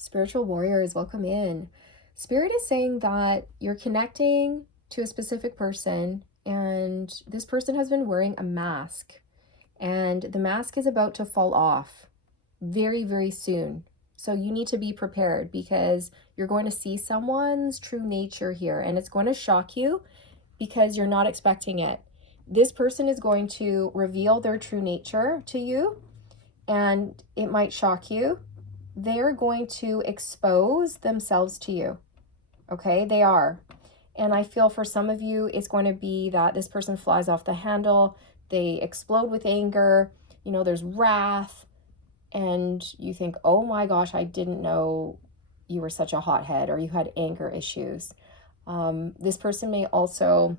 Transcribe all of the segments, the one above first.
Spiritual warriors, welcome in. Spirit is saying that you're connecting to a specific person, and this person has been wearing a mask, and the mask is about to fall off very, very soon. So you need to be prepared because you're going to see someone's true nature here, and it's going to shock you because you're not expecting it. This person is going to reveal their true nature to you, and it might shock you. They're going to expose themselves to you. Okay, they are. And I feel for some of you, it's going to be that this person flies off the handle, they explode with anger, there's wrath, and you think, oh my gosh, I didn't know you were such a hothead or you had anger issues. This person may also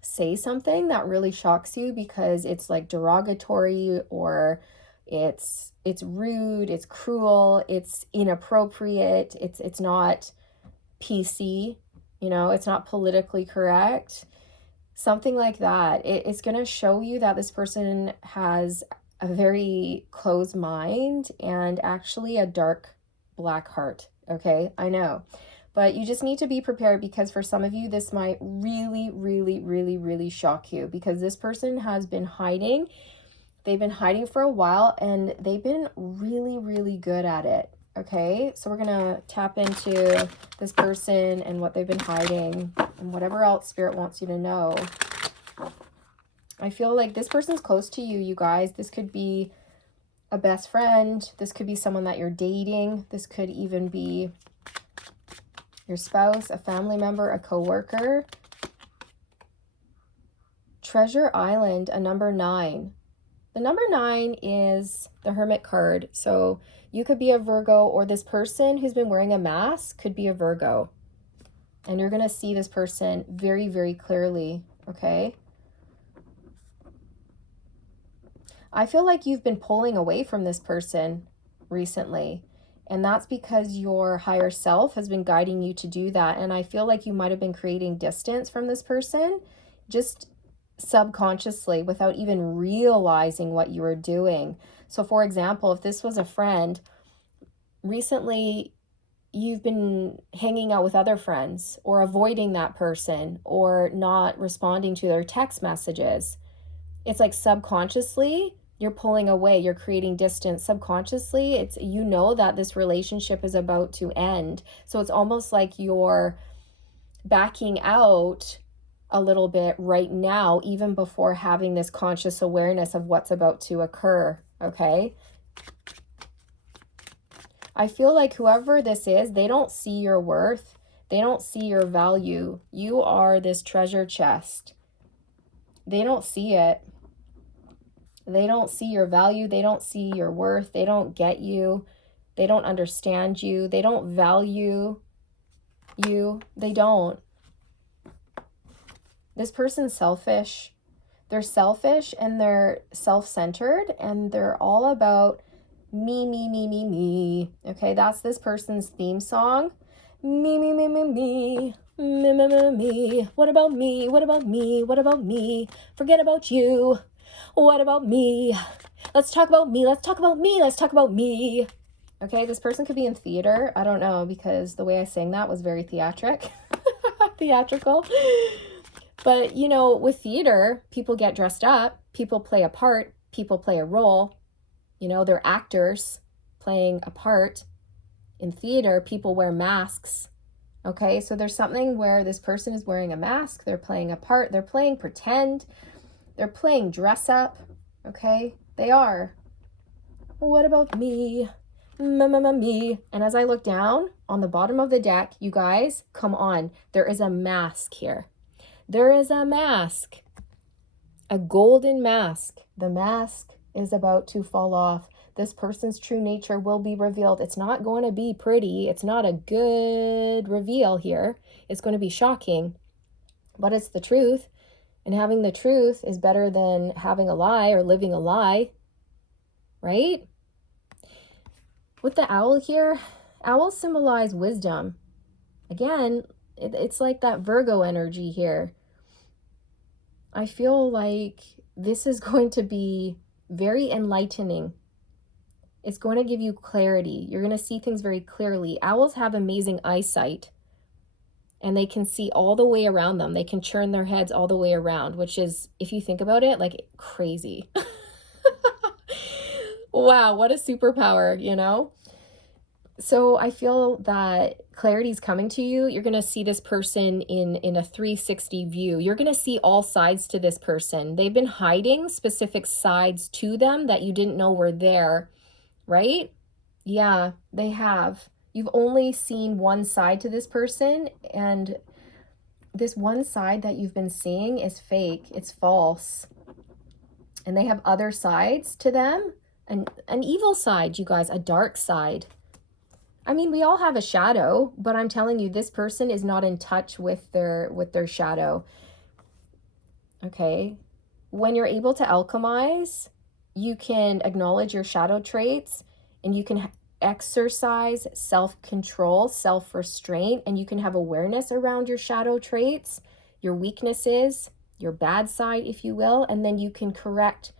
say something that really shocks you because it's like derogatory, or it's rude, it's cruel, it's inappropriate, it's not PC, it's not politically correct, something like that. It's going to show you that this person has a very closed mind and actually a dark black heart. Okay, I know. But you just need to be prepared because for some of you, this might really, really, really, really shock you because this person has been hiding. They've been hiding for a while and they've been really, really good at it. Okay, so we're going to tap into this person and what they've been hiding and whatever else Spirit wants you to know. I feel like this person's close to you, you guys. This could be a best friend. This could be someone that you're dating. This could even be your spouse, a family member, a coworker. Treasure Island, a number 9. The number 9 is the Hermit card. So you could be a Virgo, or this person who's been wearing a mask could be a Virgo. And you're going to see this person very, very clearly, okay? I feel like you've been pulling away from this person recently. And that's because your higher self has been guiding you to do that. And I feel like you might have been creating distance from this person just subconsciously without even realizing what you were doing. So for example, if this was a friend, recently you've been hanging out with other friends or avoiding that person or not responding to their text messages. It's like subconsciously you're pulling away, you're creating distance. Subconsciously, it's that this relationship is about to end. So it's almost like you're backing out a little bit right now, even before having this conscious awareness of what's about to occur, okay? I feel like whoever this is, they don't see your worth. They don't see your value. You are this treasure chest. They don't see it. They don't see your value. They don't see your worth. They don't get you. They don't understand you. They don't value you. They don't. This person's selfish. They're selfish and they're self-centered and they're all about me, me, me, me, me. Okay, that's this person's theme song. Me, me, me, me, me. Me, me, me, me. What about me? What about me? What about me? Forget about you. What about me? Let's talk about me. Let's talk about me. Let's talk about me. Okay, this person could be in theater. I don't know because the way I sang that was very theatrical. But, with theater, people get dressed up. People play a part. People play a role. They're actors playing a part. In theater, people wear masks. Okay, so there's something where this person is wearing a mask. They're playing a part. They're playing pretend. They're playing dress up, okay? They are. What about me? Me. And as I look down on the bottom of the deck, you guys, come on. There is a mask here. There is a mask. A golden mask. The mask is about to fall off. This person's true nature will be revealed. It's not going to be pretty. It's not a good reveal here. It's going to be shocking, but it's the truth. And having the truth is better than having a lie or living a lie, right? With the owl here, owls symbolize wisdom. Again, it's like that Virgo energy here. I feel like this is going to be very enlightening. It's going to give you clarity. You're going to see things very clearly. Owls have amazing eyesight, and they can see all the way around them. They can turn their heads all the way around, which is, if you think about it, like crazy. Wow, what a superpower, you know? So I feel that clarity is coming to you. You're going to see this person in a 360 view. You're going to see all sides to this person. They've been hiding specific sides to them that you didn't know were there, right? Yeah, they have. You've only seen one side to this person, and this one side that you've been seeing is fake. It's false. And they have other sides to them, an evil side, you guys, a dark side. I mean, we all have a shadow, but I'm telling you, this person is not in touch with their shadow. Okay? When you're able to alchemize, you can acknowledge your shadow traits, and you can exercise self-control, self-restraint, and you can have awareness around your shadow traits, your weaknesses, your bad side, if you will, and then you can correct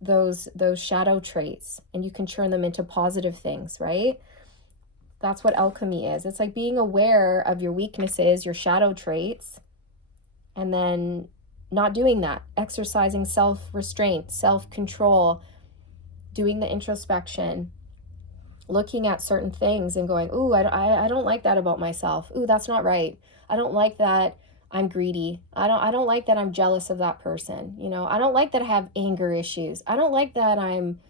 those shadow traits, and you can turn them into positive things, right? That's what alchemy is. It's like being aware of your weaknesses, your shadow traits, and then not doing that. Exercising self-restraint, self-control, doing the introspection, looking at certain things and going, ooh, I don't like that about myself. Ooh, that's not right. I don't like that I'm greedy. I don't like that I'm jealous of that person. You know, I don't like that I have anger issues. I don't like that I'm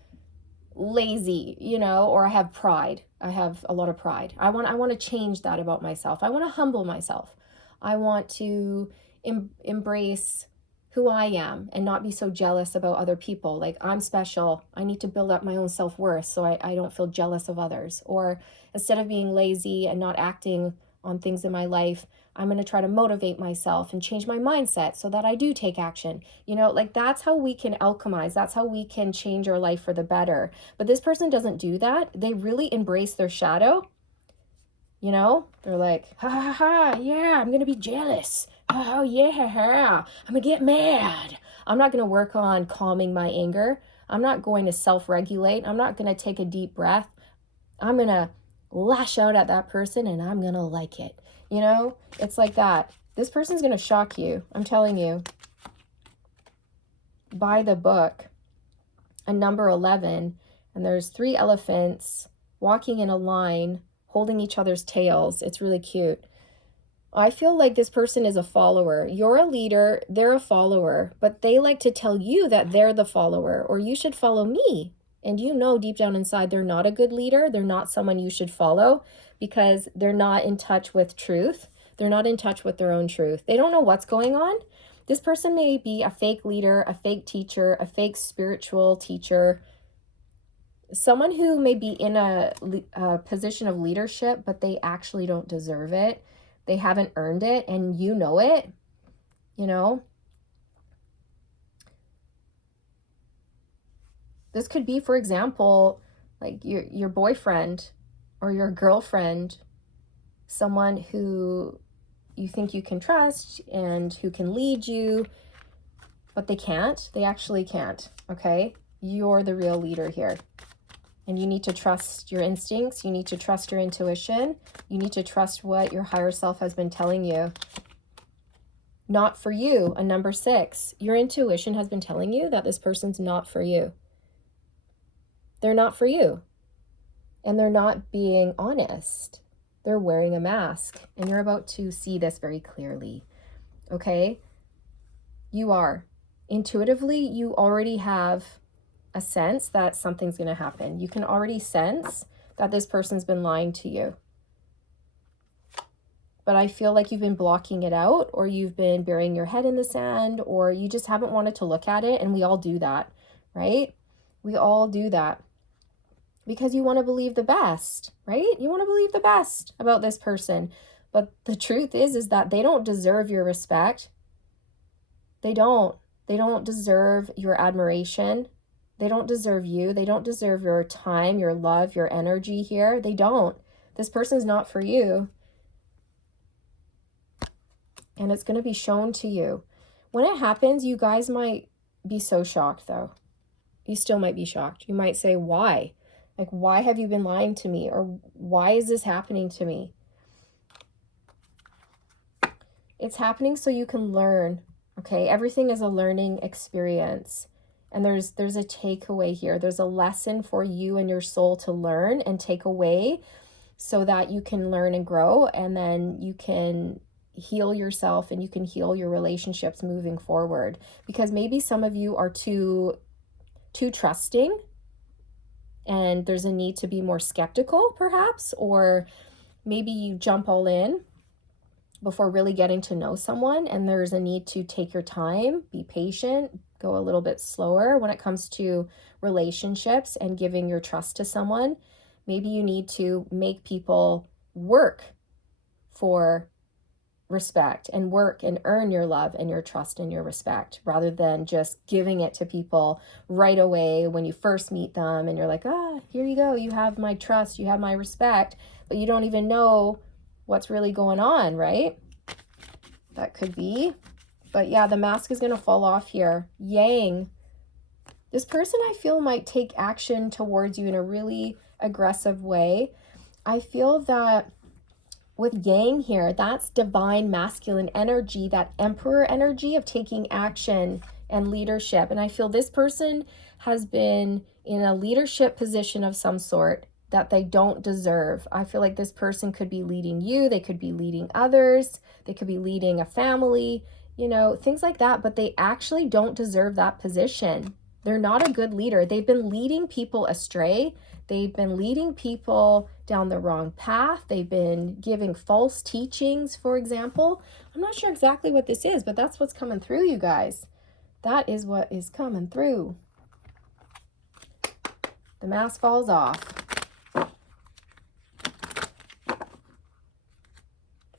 lazy, you know, or I have pride. I have a lot of pride. I want to change that about myself. I want to humble myself. I want to embrace who I am and not be so jealous about other people. Like, I'm special. I need to build up my own self-worth so I don't feel jealous of others. Or instead of being lazy and not acting on things in my life, I'm going to try to motivate myself and change my mindset so that I do take action. You know, like, that's how we can alchemize. That's how we can change our life for the better. But this person doesn't do that. They really embrace their shadow. You know, they're like, ha ha ha, yeah, I'm going to be jealous. Oh, yeah, I'm going to get mad. I'm not going to work on calming my anger. I'm not going to self-regulate. I'm not going to take a deep breath. I'm going to lash out at that person, and I'm going to like it. You know, it's like that. This person's going to shock you. I'm telling you. Buy the book, a number 11, and there's 3 elephants walking in a line, holding each other's tails. It's really cute. I feel like this person is a follower. You're a leader, they're a follower, but they like to tell you that they're the follower, or you should follow me. And you know deep down inside they're not a good leader. They're not someone you should follow because they're not in touch with truth. They're not in touch with their own truth. They don't know what's going on. This person may be a fake leader, a fake teacher, a fake spiritual teacher, someone who may be in a position of leadership, but they actually don't deserve it. They haven't earned it, and you know it, you know. This could be, for example, like your boyfriend or your girlfriend, someone who you think you can trust and who can lead you, but they can't. They actually can't, okay? You're the real leader here. And you need to trust your instincts. You need to trust your intuition. You need to trust what your higher self has been telling you. Not for you, a number 6. Your intuition has been telling you that this person's not for you. They're not for you. And they're not being honest. They're wearing a mask. And you're about to see this very clearly. Okay? You are. Intuitively, you already have a sense that something's going to happen. You can already sense that this person's been lying to you. But I feel like you've been blocking it out, or you've been burying your head in the sand, or you just haven't wanted to look at it. And we all do that, right? We all do that because you want to believe the best, right? You want to believe the best about this person. But the truth is that they don't deserve your respect. They don't. They don't deserve your admiration. They don't deserve you. They don't deserve your time, your love, your energy here. They don't. This person's not for you. And it's going to be shown to you. When it happens, you guys might be so shocked, though. You still might be shocked. You might say, why? Like, why have you been lying to me? Or why is this happening to me? It's happening so you can learn, okay? Everything is a learning experience. And there's a takeaway here. There's a lesson for you and your soul to learn and take away so that you can learn and grow, and then you can heal yourself and you can heal your relationships moving forward. Because maybe some of you are too trusting, and there's a need to be more skeptical perhaps, or maybe you jump all in before really getting to know someone, and there's a need to take your time, be patient, go a little bit slower when it comes to relationships and giving your trust to someone. Maybe you need to make people work for respect and work and earn your love and your trust and your respect, rather than just giving it to people right away when you first meet them and you're like, here you go, you have my trust, you have my respect, but you don't even know what's really going on, right? That could be. But yeah, the mask is going to fall off here. Yang. This person, I feel, might take action towards you in a really aggressive way. I feel that with Yang here, that's divine masculine energy, that emperor energy of taking action and leadership. And I feel this person has been in a leadership position of some sort that they don't deserve. I feel like this person could be leading you, they could be leading others, they could be leading a family, things like that, but they actually don't deserve that position. They're not a good leader. They've been leading people astray. They've been leading people down the wrong path. They've been giving false teachings, for example. I'm not sure exactly what this is, but that's what's coming through, you guys. That is what is coming through. The mask falls off.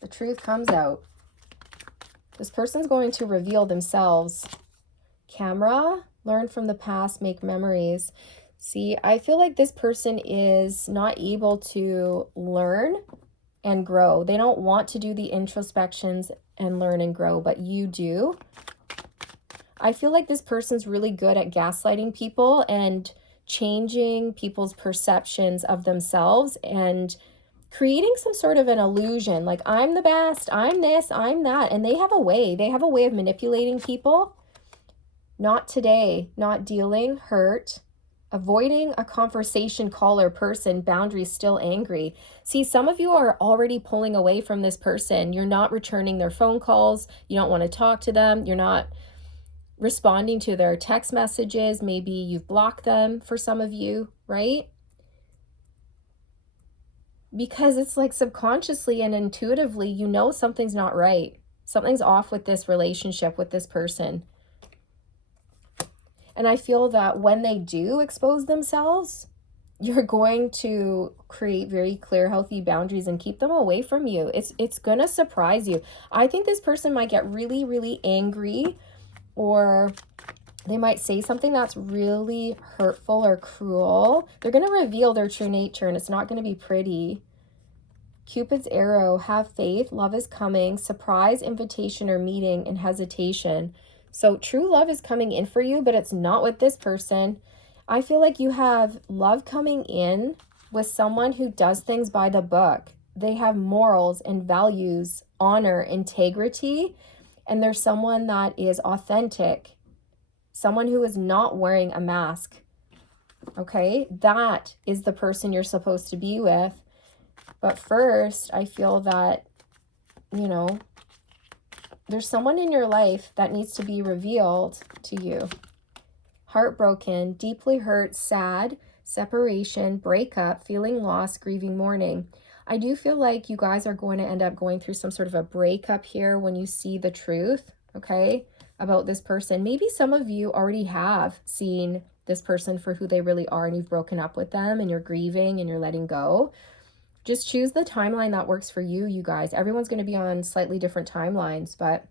The truth comes out. This person's going to reveal themselves. Camera, learn from the past, make memories. See, I feel like this person is not able to learn and grow. They don't want to do the introspections and learn and grow, but you do. I feel like this person's really good at gaslighting people and changing people's perceptions of themselves and creating some sort of an illusion, like I'm the best, I'm this, I'm that. And they have a way of manipulating people. Not today, not dealing, hurt, avoiding a conversation, call or person, boundaries, still angry. See, some of you are already pulling away from this person. You're not returning their phone calls. You don't want to talk to them. You're not responding to their text messages. Maybe you've blocked them for some of you, right? Because it's like subconsciously and intuitively, something's not right. Something's off with this relationship with this person. And I feel that when they do expose themselves, you're going to create very clear, healthy boundaries and keep them away from you. It's going to surprise you. I think this person might get really, really angry, or they might say something that's really hurtful or cruel. They're going to reveal their true nature, and it's not going to be pretty. Cupid's arrow, have faith, love is coming, surprise, invitation or meeting, and hesitation. So true love is coming in for you, but it's not with this person. I feel like you have love coming in with someone who does things by the book. They have morals and values, honor, integrity, and there's someone that is authentic, someone who is not wearing a mask. Okay, that is the person you're supposed to be with. But first, I feel that, there's someone in your life that needs to be revealed to you. Heartbroken, deeply hurt, sad, separation, breakup, feeling lost, grieving, mourning. I do feel like you guys are going to end up going through some sort of a breakup here when you see the truth, okay, about this person. Maybe some of you already have seen this person for who they really are, and you've broken up with them and you're grieving and you're letting go. Just choose the timeline that works for you, you guys. Everyone's going to be on slightly different timelines, but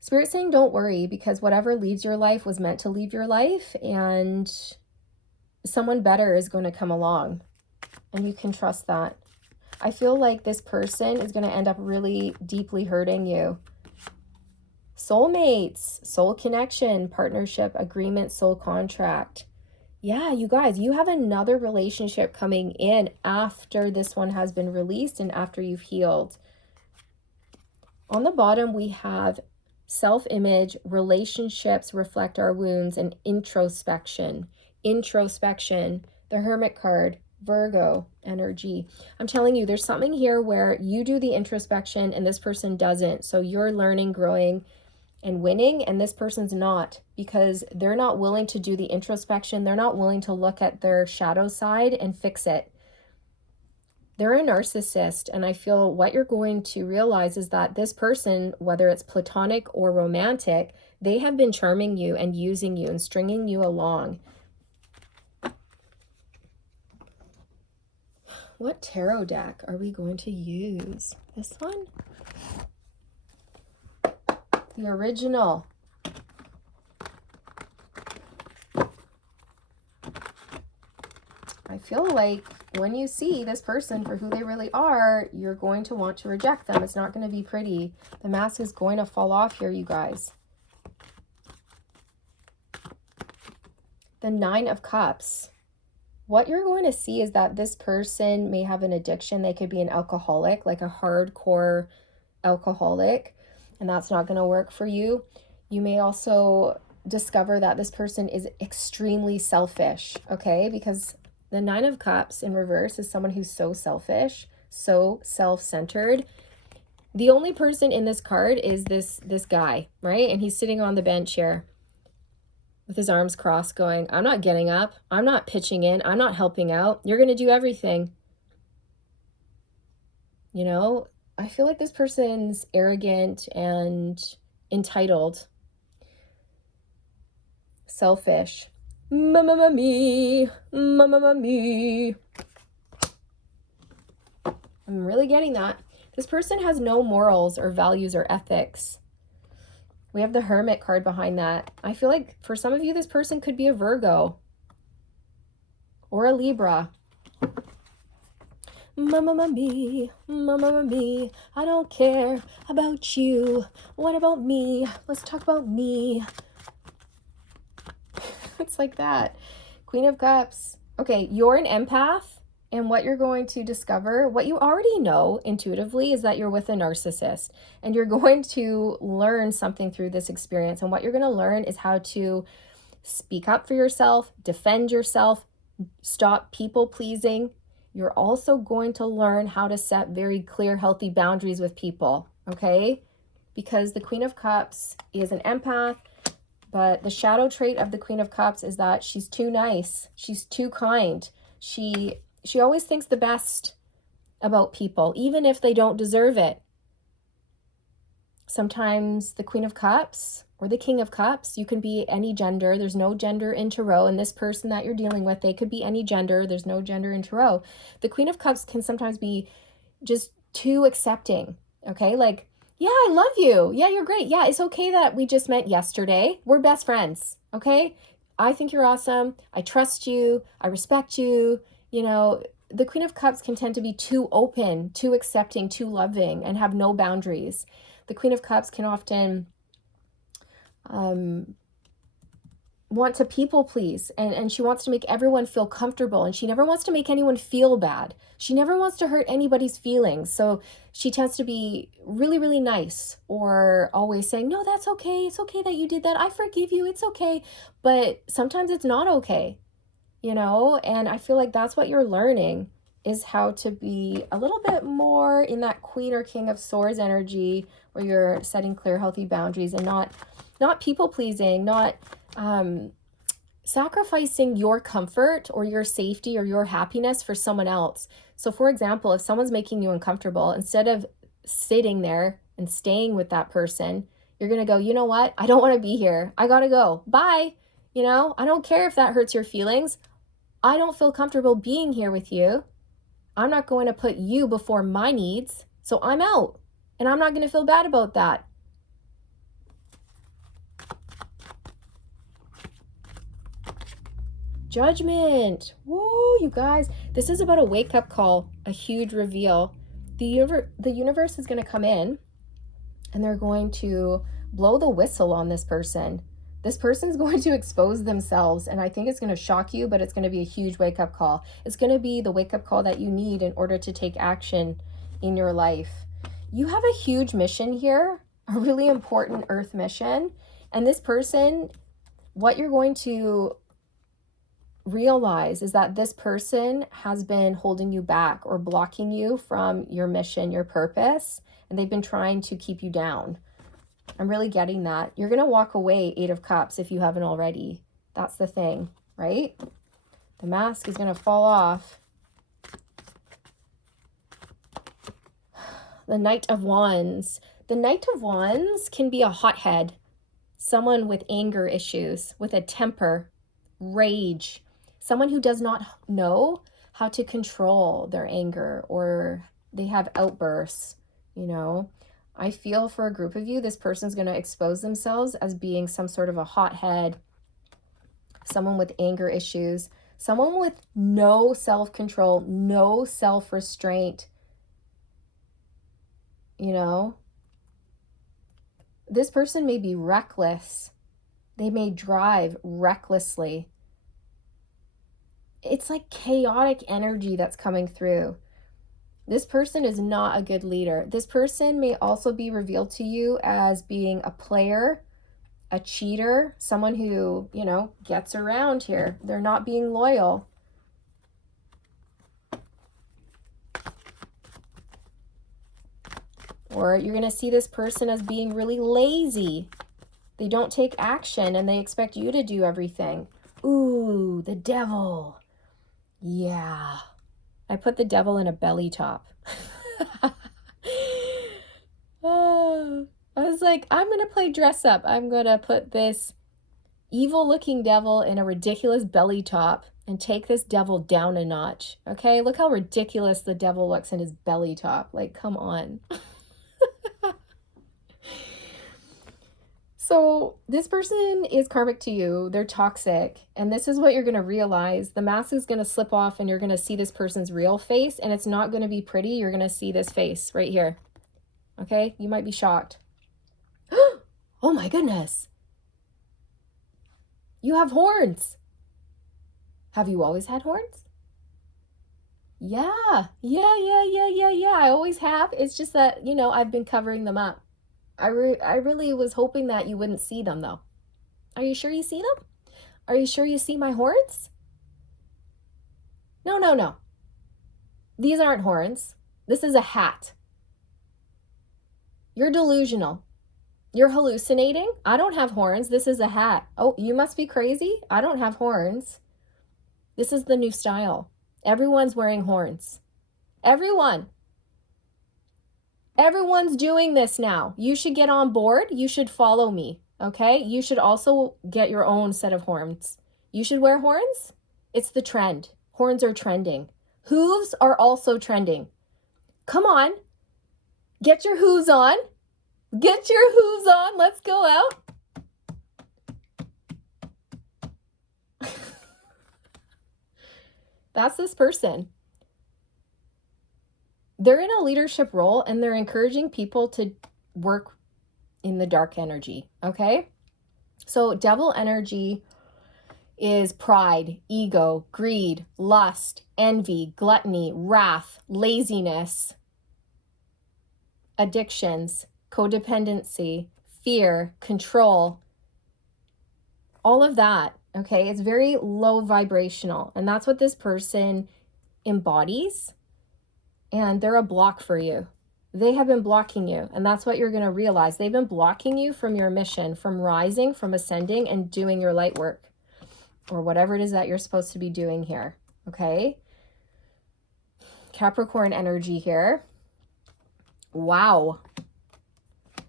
Spirit's saying don't worry, because whatever leaves your life was meant to leave your life, and someone better is going to come along, and you can trust that. I feel like this person is going to end up really deeply hurting you. Soulmates, soul connection, partnership, agreement, soul contract. Yeah, you guys, you have another relationship coming in after this one has been released and after you've healed. On the bottom, we have self-image, relationships reflect our wounds, and introspection. Introspection, the Hermit card, Virgo energy. I'm telling you, there's something here where you do the introspection and this person doesn't. So you're learning, growing, and winning, and this person's not, because they're not willing to do the introspection. They're not willing to look at their shadow side and fix it. They're a narcissist, and I feel what you're going to realize is that this person, whether it's platonic or romantic, they have been charming you and using you and stringing you along. What tarot deck are we going to use? This one? The original. I feel like when you see this person for who they really are, you're going to want to reject them. It's not going to be pretty. The mask is going to fall off here, you guys. The Nine of Cups. What you're going to see is that this person may have an addiction. They could be an alcoholic, like a hardcore alcoholic, and that's not going to work for you. You may also discover that this person is extremely selfish, okay? Because the Nine of Cups in reverse is someone who's so selfish, so self-centered. The only person in this card is this guy, right? And he's sitting on the bench here with his arms crossed going, I'm not getting up. I'm not pitching in. I'm not helping out. You're going to do everything. You know, I feel like this person's arrogant and entitled, selfish. Mamma me, mamma me. I'm really getting that. This person has no morals or values or ethics. We have the Hermit card behind that. I feel like for some of you, this person could be a Virgo or a Libra. Mamma me, I don't care about you. What about me? Let's talk about me. It's like that. Queen of Cups. Okay, you're an empath, and what you're going to discover, what you already know intuitively, is that you're with a narcissist, and you're going to learn something through this experience. And what you're going to learn is how to speak up for yourself, defend yourself, stop people pleasing. You're also going to learn how to set very clear, healthy boundaries with people, okay? Because the Queen of Cups is an empath. But the shadow trait of the Queen of Cups is that she's too nice. She's too kind. She always thinks the best about people, even if they don't deserve it. Sometimes the Queen of Cups or the King of Cups, you can be any gender. There's no gender in tarot. And this person that you're dealing with, they could be any gender. There's no gender in tarot. The Queen of Cups can sometimes be just too accepting, okay? Like, yeah, I love you. Yeah, you're great. Yeah, it's okay that we just met yesterday. We're best friends, okay? I think you're awesome. I trust you. I respect you. You know, the Queen of Cups can tend to be too open, too accepting, too loving, and have no boundaries. The Queen of Cups can often want to people please, and she wants to make everyone feel comfortable, and she never wants to make anyone feel bad. She never wants to hurt anybody's feelings. So she tends to be really, really nice, or always saying, no, that's okay. It's okay that you did that. I forgive you. It's okay. But sometimes it's not okay, you know? And I feel like that's what you're learning, is how to be a little bit more in that Queen or King of Swords energy, where you're setting clear, healthy boundaries, and not people pleasing, not sacrificing your comfort or your safety or your happiness for someone else. So for example, if someone's making you uncomfortable, instead of sitting there and staying with that person, you're going to go, you know what? I don't want to be here. I got to go. Bye. You know, I don't care if that hurts your feelings. I don't feel comfortable being here with you. I'm not going to put you before my needs. So I'm out, and I'm not going to feel bad about that. Judgment. Whoa, you guys. This is about a wake-up call, a huge reveal. The universe is going to come in, and they're going to blow the whistle on this person. This person's going to expose themselves, and I think it's going to shock you, but it's going to be a huge wake-up call. It's going to be the wake-up call that you need in order to take action in your life. You have a huge mission here, a really important earth mission, and this person, what you're going to realize is that this person has been holding you back or blocking you from your mission, your purpose, and they've been trying to keep you down. I'm really getting that. You're going to walk away, 8 of Cups, if you haven't already. That's the thing, right? The mask is going to fall off. The Knight of Wands. The Knight of Wands can be a hothead, someone with anger issues, with a temper, rage, someone who does not know how to control their anger, or they have outbursts, you know. I feel for a group of you, this person's going to expose themselves as being some sort of a hothead, someone with anger issues, someone with no self-control, no self-restraint, you know. This person may be reckless. They may drive recklessly. It's like chaotic energy that's coming through. This person is not a good leader. This person may also be revealed to you as being a player, a cheater, someone who, you know, gets around here. They're not being loyal. Or you're going to see this person as being really lazy. They don't take action and they expect you to do everything. Ooh, the devil. Yeah. I put the devil in a belly top. Oh, I was like, I'm going to play dress up. I'm going to put this evil looking devil in a ridiculous belly top and take this devil down a notch. Okay, look how ridiculous the devil looks in his belly top. Like, come on. So this person is karmic to you. They're toxic. And this is what you're going to realize. The mask is going to slip off and you're going to see this person's real face. And it's not going to be pretty. You're going to see this face right here. Okay? You might be shocked. Oh my goodness. You have horns. Have you always had horns? Yeah. I always have. It's just that, you know, I've been covering them up. I really was hoping that you wouldn't see them, though. Are you sure you see them? Are you sure you see my horns? No. These aren't horns. This is a hat. You're delusional. You're hallucinating. I don't have horns. This is a hat. Oh, you must be crazy. I don't have horns. This is the new style. Everyone's wearing horns. Everyone's doing this now. You should get on board. You should follow me, okay? You should also get your own set of horns. You should wear horns. It's the trend. Horns are trending. Hooves are also trending. Come on. Get your hooves on. Get your hooves on. Let's go out. That's this person. They're in a leadership role and they're encouraging people to work in the dark energy, okay? So devil energy is pride, ego, greed, lust, envy, gluttony, wrath, laziness, addictions, codependency, fear, control, all of that, okay? It's very low vibrational, and that's what this person embodies. And they're a block for you. They have been blocking you. And that's what you're going to realize. They've been blocking you from your mission, from rising, from ascending, and doing your light work. Or whatever it is that you're supposed to be doing here. Okay? Capricorn energy here. Wow.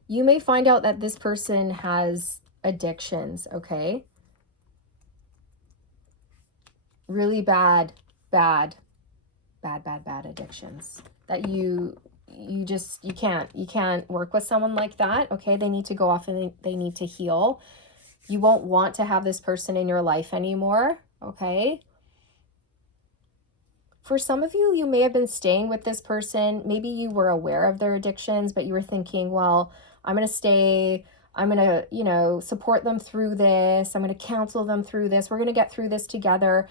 You may find out that this person has addictions, okay? Really bad addictions that you can't work with someone like that. Okay, they need to go off and they need to heal. You won't want to have this person in your life anymore. Okay, for some of you, you may have been staying with this person. Maybe you were aware of their addictions, but you were thinking, well, I'm going to stay I'm going to, you know, support them through this. I'm going to counsel them through this. We're going to get through this together.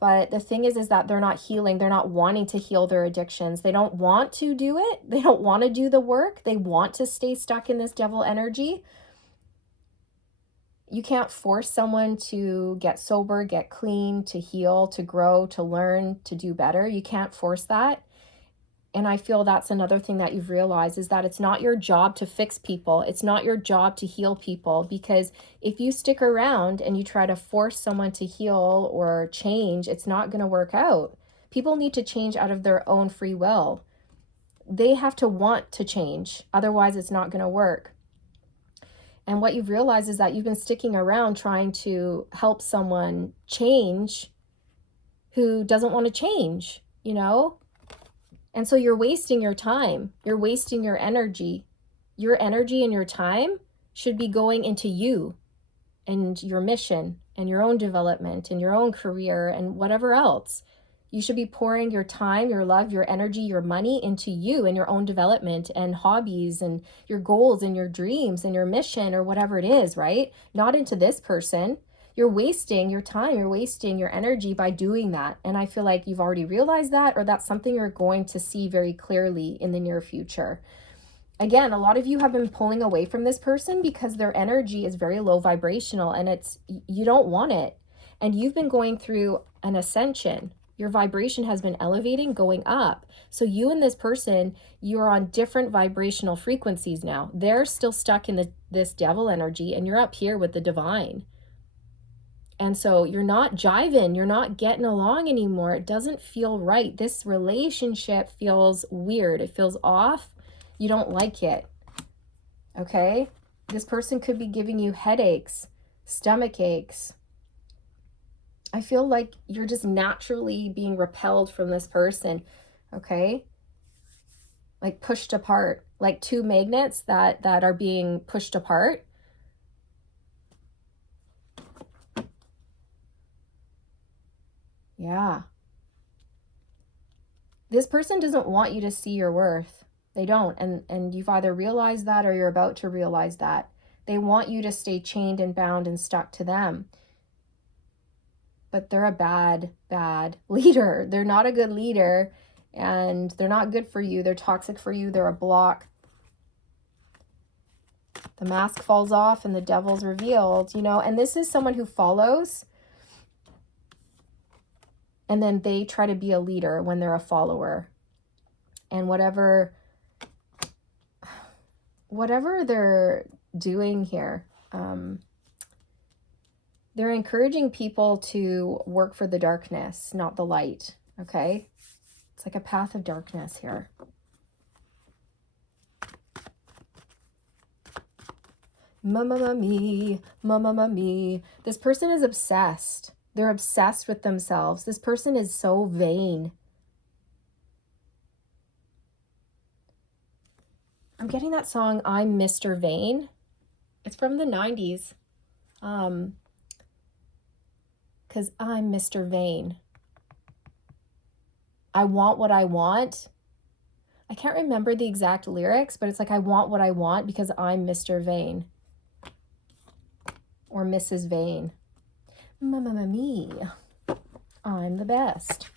But the thing is that they're not healing. They're not wanting to heal their addictions. They don't want to do it. They don't want to do the work. They want to stay stuck in this devil energy. You can't force someone to get sober, get clean, to heal, to grow, to learn, to do better. You can't force that. And I feel that's another thing that you've realized, is that it's not your job to fix people. It's not your job to heal people, because if you stick around and you try to force someone to heal or change, it's not going to work out. People need to change out of their own free will. They have to want to change. Otherwise, it's not going to work. And what you've realized is that you've been sticking around trying to help someone change who doesn't want to change, you know? And so you're wasting your time. You're wasting your energy. Your energy and your time should be going into you and your mission and your own development and your own career and whatever else. You should be pouring your time, your love, your energy, your money into you and your own development and hobbies and your goals and your dreams and your mission or whatever it is, right? Not into this person. You're wasting your time, you're wasting your energy by doing that. And I feel like you've already realized that, or that's something you're going to see very clearly in the near future. Again, a lot of you have been pulling away from this person because their energy is very low vibrational and you don't want it. And you've been going through an ascension. Your vibration has been elevating, going up. So you and this person, you're on different vibrational frequencies now. They're still stuck in this devil energy, and you're up here with the divine. And so you're not jiving, you're not getting along anymore. It doesn't feel right. This relationship feels weird. It feels off. You don't like it. Okay? This person could be giving you headaches, stomach aches. I feel like you're just naturally being repelled from this person. Okay? Like pushed apart, like two magnets that are being pushed apart. Yeah. This person doesn't want you to see your worth. They don't. And you've either realized that or you're about to realize that. They want you to stay chained and bound and stuck to them. But they're a bad leader. They're not a good leader, and they're not good for you. They're toxic for you. They're a block. The mask falls off and the devil's revealed, you know, and this is someone who follows, and then they try to be a leader when they're a follower. And whatever they're doing here, they're encouraging people to work for the darkness, not the light, okay? It's like a path of darkness here. Mama me. This person is obsessed. They're obsessed with themselves. This person is so vain. I'm getting that song, I'm Mr. Vain. It's from the 90s. Because I'm Mr. Vain. I want what I want. I can't remember the exact lyrics, but it's like, I want what I want because I'm Mr. Vain. Or Mrs. Vain. Mama me. I'm the best.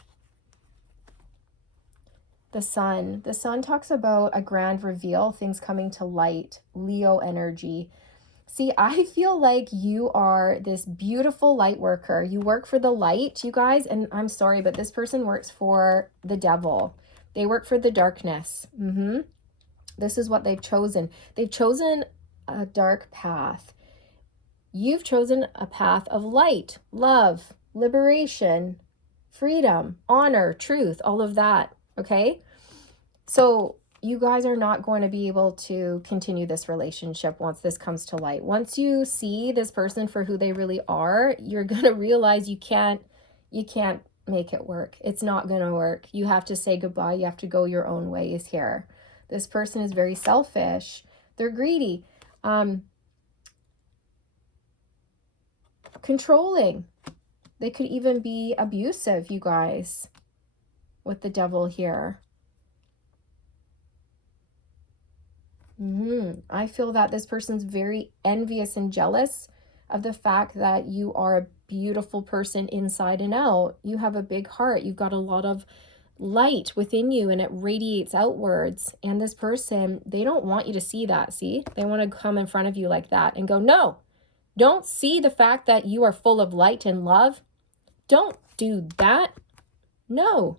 The sun. The sun talks about a grand reveal, things coming to light, Leo energy. See, I feel like you are this beautiful light worker. You work for the light, you guys, and I'm sorry, but this person works for the devil. They work for the darkness. This is what they've chosen. They've chosen a dark path. You've chosen a path of light, love, liberation, freedom, honor, truth, all of that, okay? So you guys are not going to be able to continue this relationship once this comes to light. Once you see this person for who they really are, you're going to realize you can't make it work. It's not going to work. You have to say goodbye. You have to go your own ways here. This person is very selfish. They're greedy. Controlling. They could even be abusive, you guys, with the devil here. I feel that this person's very envious and jealous of the fact that you are a beautiful person inside and out. You have a big heart. You've got a lot of light within you and it radiates outwards. And this person, they don't want you to see that. See, they want to come in front of you like that and go, no, don't see the fact that you are full of light and love. Don't do that. No,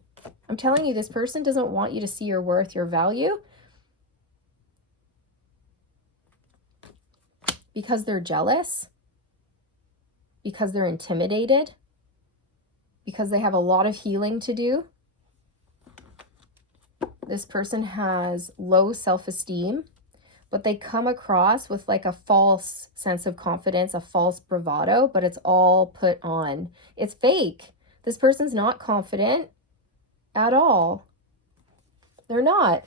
I'm telling you, this person doesn't want you to see your worth, your value, because they're jealous, because they're intimidated, because they have a lot of healing to do. This person has low self-esteem, but they come across with like a false sense of confidence, a false bravado, but it's all put on. It's fake. This person's not confident at all. They're not.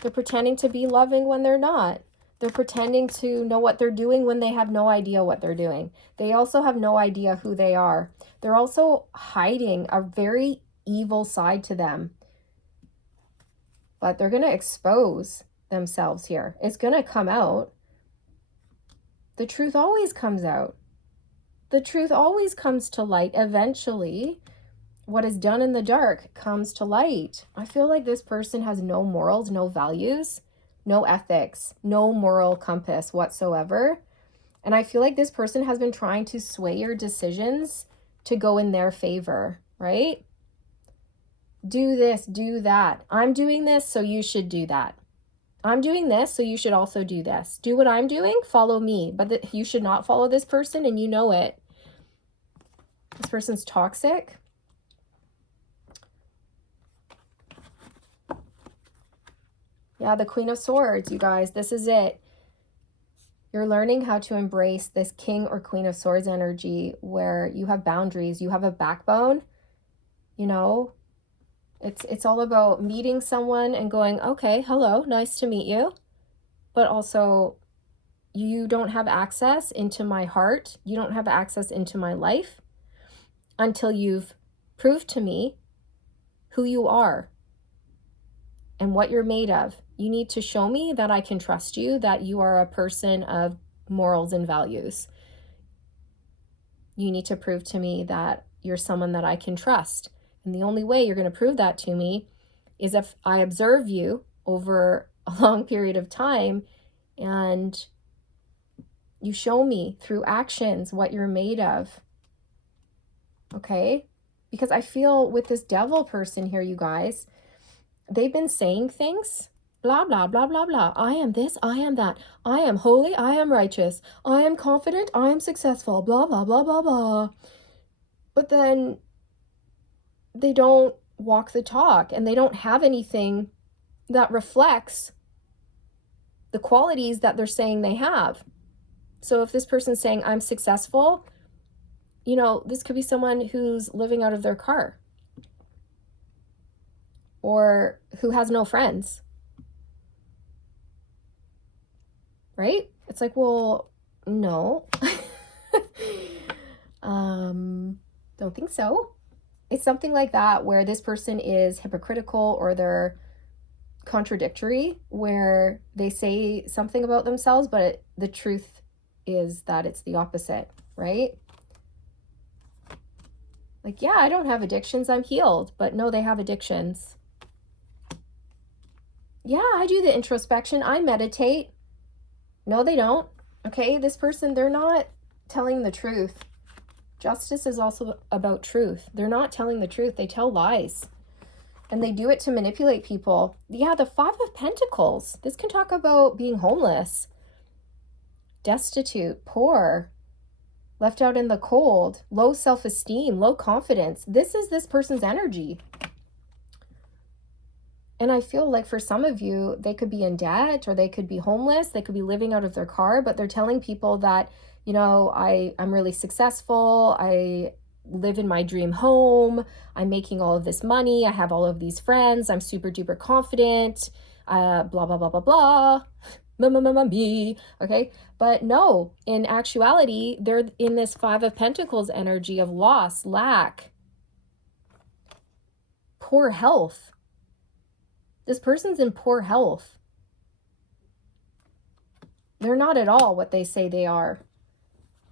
They're pretending to be loving when they're not. They're pretending to know what they're doing when they have no idea what they're doing. They also have no idea who they are. They're also hiding a very evil side to them. But they're going to expose themselves here. It's going to come out. The truth always comes out. The truth always comes to light eventually. What is done in the dark comes to light. I feel like this person has no morals, no values, no ethics, no moral compass whatsoever. And I feel like this person has been trying to sway your decisions to go in their favor, right? Do this, do that. I'm doing this, so you should do that. I'm doing this, so you should also do this. Do what I'm doing, follow me. But you should not follow this person, and you know it. This person's toxic. Yeah, the Queen of Swords, you guys, this is it. You're learning how to embrace this King or Queen of Swords energy where you have boundaries, you have a backbone, you know. It's all about meeting someone and going, okay, hello, nice to meet you. But also, you don't have access into my heart. You don't have access into my life until you've proved to me who you are and what you're made of. You need to show me that I can trust you, that you are a person of morals and values. You need to prove to me that you're someone that I can trust. And the only way you're going to prove that to me is if I observe you over a long period of time and you show me through actions what you're made of. Okay? Because I feel with this devil person here, you guys, they've been saying things, blah, blah, blah, blah, blah. I am this, I am that. I am holy, I am righteous. I am confident, I am successful, blah, blah, blah, blah, blah. But then they don't walk the talk and they don't have anything that reflects the qualities that they're saying they have. So if this person's saying, I'm successful, you know, this could be someone who's living out of their car or who has no friends, right? It's like, well, no. Don't think so. It's something like that where this person is hypocritical or they're contradictory, where they say something about themselves, but the truth is that it's the opposite, right? Like, yeah, I don't have addictions, I'm healed, but no, they have addictions. Yeah, I do the introspection, I meditate. No, they don't. Okay, this person, they're not telling the truth. Justice is also about truth. They're not telling the truth. They tell lies. And they do it to manipulate people. Yeah, the Five of Pentacles. This can talk about being homeless, destitute, poor, left out in the cold, low self-esteem, low confidence. This is this person's energy. And I feel like for some of you, they could be in debt or they could be homeless. They could be living out of their car, but they're telling people that, you know, I'm really successful. I live in my dream home. I'm making all of this money. I have all of these friends. I'm super duper confident. Blah, blah, blah, blah, blah. Me. Okay. But no, in actuality, they're in this Five of Pentacles energy of loss, lack, poor health. This person's in poor health. They're not at all what they say they are.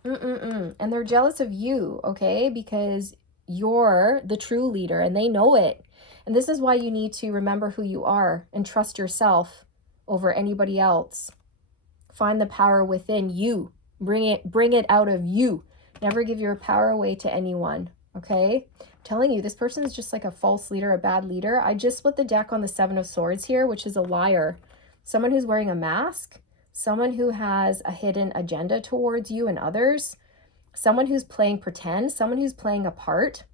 And they're jealous of you, okay? Because you're the true leader and they know it. And this is why you need to remember who you are and trust yourself over anybody else. Find the power within you. Bring it out of you. Never give your power away to anyone, okay? I'm telling you, this person is just like a false leader, a bad leader. I just split the deck on the Seven of Swords here, which is a liar. Someone who's wearing a mask, someone who has a hidden agenda towards you and others, someone who's playing pretend, someone who's playing a part.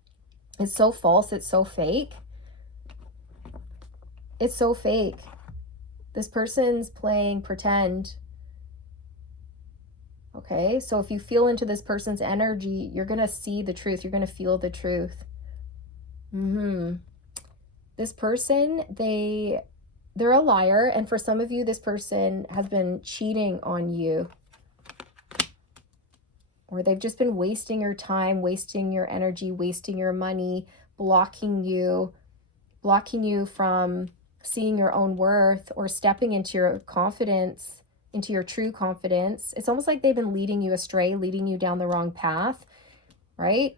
It's so false, it's so fake. It's so fake. This person's playing pretend. Okay, so if you feel into this person's energy, you're going to see the truth. You're going to feel the truth. This person, they're a liar. And for some of you, this person has been cheating on you. Or they've just been wasting your time, wasting your energy, wasting your money, blocking you from seeing your own worth or stepping into your confidence, into your true confidence. It's almost like they've been leading you astray, leading you down the wrong path, right?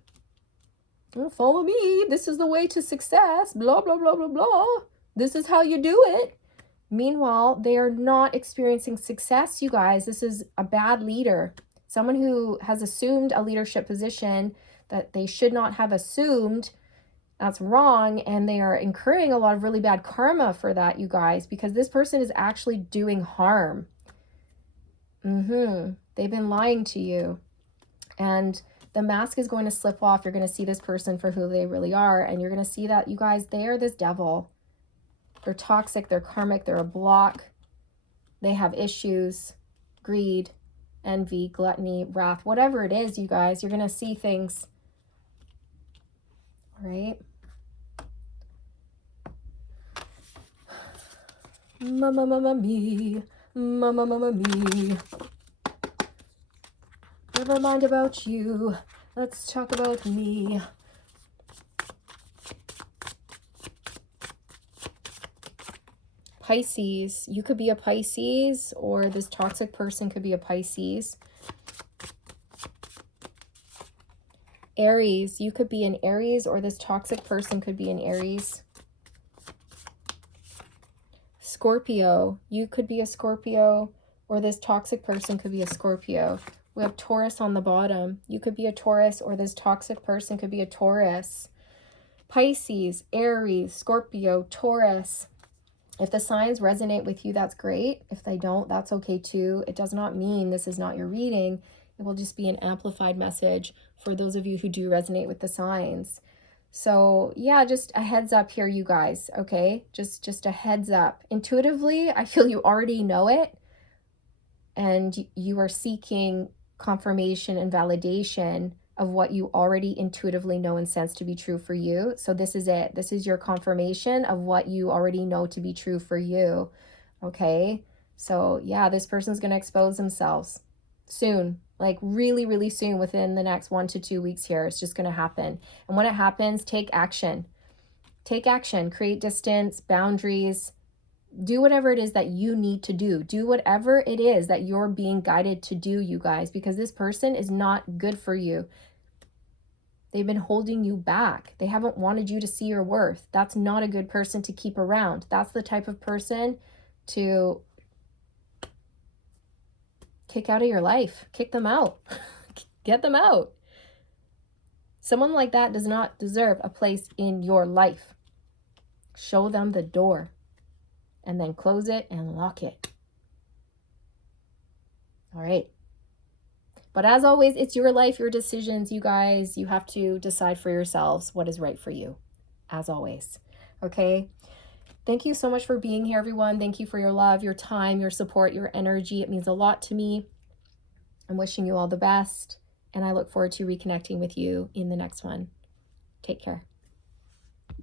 Well, follow me. This is the way to success. Blah, blah, blah, blah, blah. This is how you do it. Meanwhile, they are not experiencing success, you guys. This is a bad leader. Someone who has assumed a leadership position that they should not have assumed. That's wrong, and they are incurring a lot of really bad karma for that, you guys, because this person is actually doing harm. They've been lying to you, and the mask is going to slip off. You're going to see this person for who they really are, and you're going to see that, you guys, they are this devil. They're toxic, they're karmic, they're a block. They have issues, greed, envy, gluttony, wrath, whatever it is, you guys, you're going to see things. All right? Mama me. Never mind about you. Let's talk about me. Pisces. You could be a Pisces, or this toxic person could be a Pisces. Aries. You could be an Aries, or this toxic person could be an Aries. Scorpio. You could be a Scorpio, or this toxic person could be a Scorpio. We have Taurus on the bottom. You could be a Taurus, or this toxic person could be a Taurus. Pisces, Aries, Scorpio, Taurus. If the signs resonate with you, that's great. If they don't, that's okay too. It does not mean this is not your reading. It will just be an amplified message for those of you who do resonate with the signs. So yeah, just a heads up here, you guys, okay? Just a heads up. Intuitively, I feel you already know it, and you are seeking confirmation and validation of what you already intuitively know and sense to be true for you. So this is it. This is your confirmation of what you already know to be true for you, okay? So yeah, this person's going to expose themselves soon, like really, really soon, within the next 1 to 2 weeks here. It's just going to happen. And when it happens, take action. Take action, create distance, boundaries, do whatever it is that you need to do. Do whatever it is that you're being guided to do, you guys, because this person is not good for you. They've been holding you back. They haven't wanted you to see your worth. That's not a good person to keep around. That's the type of person to kick out of your life. Kick them out. Get them out. Someone like that does not deserve a place in your life. Show them the door. And then close it and lock it. All right. But as always, it's your life, your decisions, you guys. You have to decide for yourselves what is right for you, as always. Okay? Thank you so much for being here, everyone. Thank you for your love, your time, your support, your energy. It means a lot to me. I'm wishing you all the best, and I look forward to reconnecting with you in the next one. Take care.